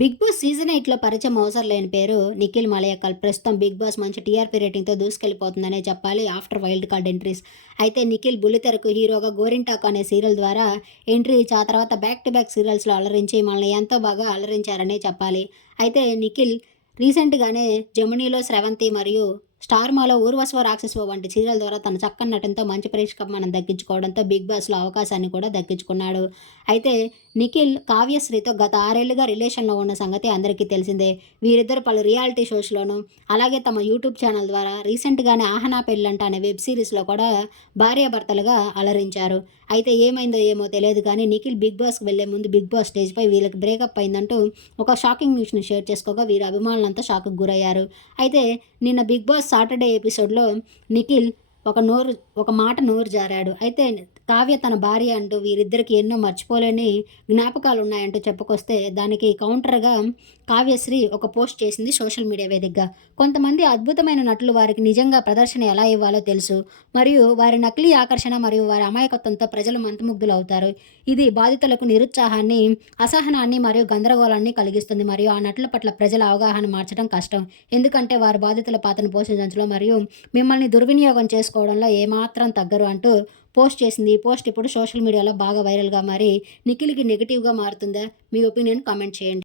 Big boss season ఎయిట్లో పరిచయం అవసరం లేని పేరు నిఖిల్ మలయకల్. ప్రస్తుతం బిగ్ బాస్ మంచి టీఆర్పీ రేటింగ్తో దూసుకెళ్ళిపోతుందనే చెప్పాలి ఆఫ్టర్ వైల్డ్ కార్డ్ ఎంట్రీస్. అయితే నిఖిల్ బుల్లితెరకు హీరోగా గోరింటాకు అనే సీరియల్ ద్వారా ఎంట్రీ ఇచ్చి ఆ తర్వాత బ్యాక్ టు బ్యాక్ సీరియల్స్లో అలరించి మనల్ని ఎంతో బాగా అలరించారనే చెప్పాలి. అయితే నిఖిల్ రీసెంట్గానే జమునీలో స్రవంతి మరియు స్టార్మాలో ఊర్వశ్వ రాక్షసవ వంటి సీరియల్ ద్వారా తన చక్కని నటనతో మంచి ప్రేక్షకమానం దక్కించుకోవడంతో బిగ్ బాస్లో అవకాశాన్ని కూడా దక్కించుకున్నాడు. అయితే నిఖిల్ కావ్యశ్రీతో గత ఆరేళ్ళుగా రిలేషన్లో ఉన్న సంగతి అందరికీ తెలిసిందే. వీరిద్దరు పలు రియాలిటీ షోస్లోనూ అలాగే తమ యూట్యూబ్ ఛానల్ ద్వారా రీసెంట్గానే ఆహనా పెళ్ళంట అనే వెబ్ సిరీస్లో కూడా భార్యాభర్తలుగా అలరించారు. అయితే ఏమైందో ఏమో తెలియదు కానీ నిఖిల్ బిగ్ బాస్కి వెళ్ళే ముందు బిగ్ బాస్ స్టేజ్పై వీళ్ళకి బ్రేకప్ అయిందంటూ ఒక షాకింగ్ న్యూస్ని షేర్ చేసుకోగా వీరి అభిమానులంతా షాక్కు గురయ్యారు. అయితే నిన్న బిగ్ బాస్ సాటర్డే ఎపిసోడ్లో నిఖిల్ ఒక నోరు ఒక మాట నోరు జారాడు. అయితే కావ్య తన భార్య అంటూ వీరిద్దరికి ఎన్నో మర్చిపోలేని జ్ఞాపకాలు ఉన్నాయంటూ చెప్పుకొస్తే దానికి కౌంటర్గా కావ్యశ్రీ ఒక పోస్ట్ చేసింది సోషల్ మీడియా వేదికగా. కొంతమంది అద్భుతమైన నటులు వారికి నిజంగా ప్రదర్శన ఎలా ఇవ్వాలో తెలుసు. మరియు వారి నకిలీ ఆకర్షణ మరియు వారి అమాయకత్వంతో ప్రజలు మంతముగ్ధులు అవుతారు. ఇది బాధితులకు నిరుత్సాహాన్ని అసహనాన్ని మరియు గందరగోళాన్ని కలిగిస్తుంది. మరియు ఆ నటుల పట్ల ప్రజల అవగాహన మార్చడం కష్టం. ఎందుకంటే వారి బాధితుల పాత్రను పోషించడంలో మరియు మిమ్మల్ని దుర్వినియోగం చేసుకోవడంలో ఏమాత్రం తగ్గరు అంటూ పోస్ట్ చేసింది. ఈ పోస్ట్ ఇప్పుడు సోషల్ మీడియాలో బాగా వైరల్గా మారి నిఖిల్కి నెగిటివ్గా మారుతుందా మీ ఒపీనియన్ కామెంట్ చేయండి.